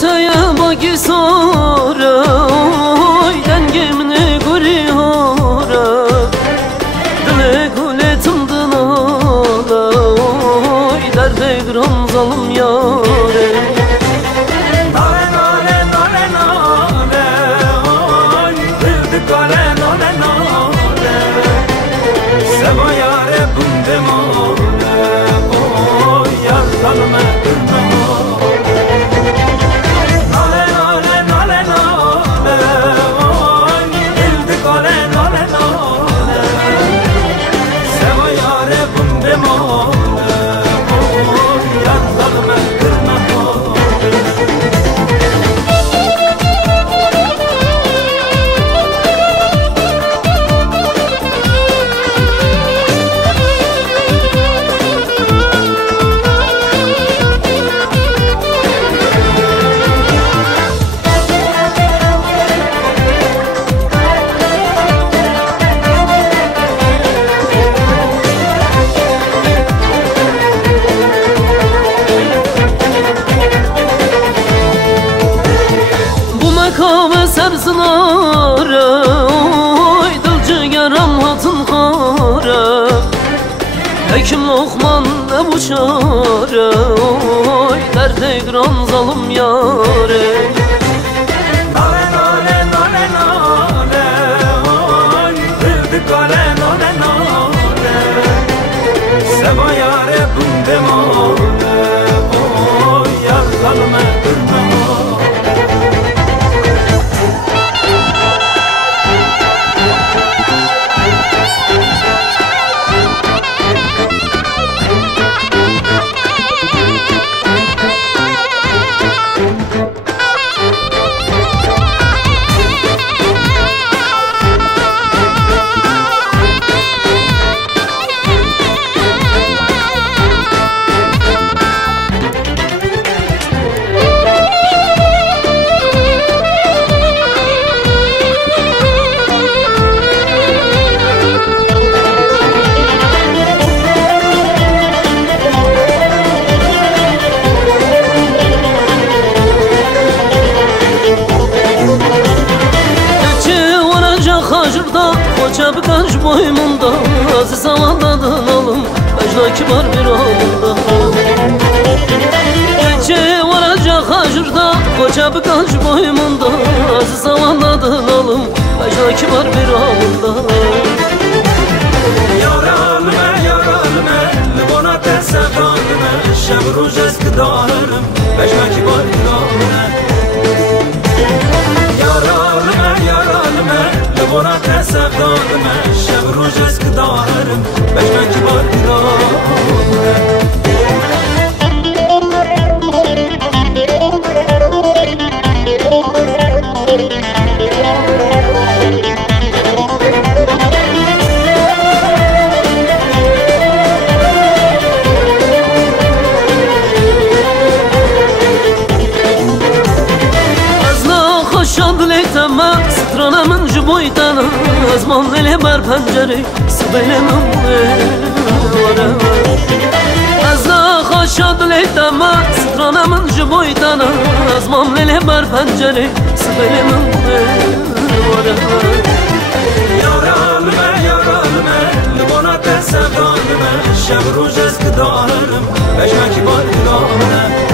تیا باگی سورا دنگمنی گوری هورا دل گولتم دنالا درد گرم ظلم یاره ناله ناله ناله ناله دل دکاره ناله ناله سبا یاره بنده ماله یار ظلمه Kahve sersin ara oy dil cigerim hatın kara Hekim Lokman ne bu çare oy derde giran zalim yare Nale nale nale nale oy dil dikare nale nale Seba yare bunde male oy yar zalime durma Koça bir karış boymunda Aziz zamanladın alım Mecna kibar bir alımda Geçe varacak hacırda Koça bir karış boymunda Aziz zamanladın alım Mecna kibar bir alımda Yaralime yaralime Libona tersefalime Şem ruj eskidarım Mecna kibar bir alımda Yaralime yaralime Libona tersefalime Şem ruj eskidarım Mecna kibar bir alımda سترانه من جبویتن از من لیلی بر پنجره سبیل من واره از نخوشاد لیتم سترانه من جبویتن از من لیلی بر پنجره سبیل من واره Yaralime yaralime Libona tersefalime Şem ruj eskidarım Mecna kibar bir alime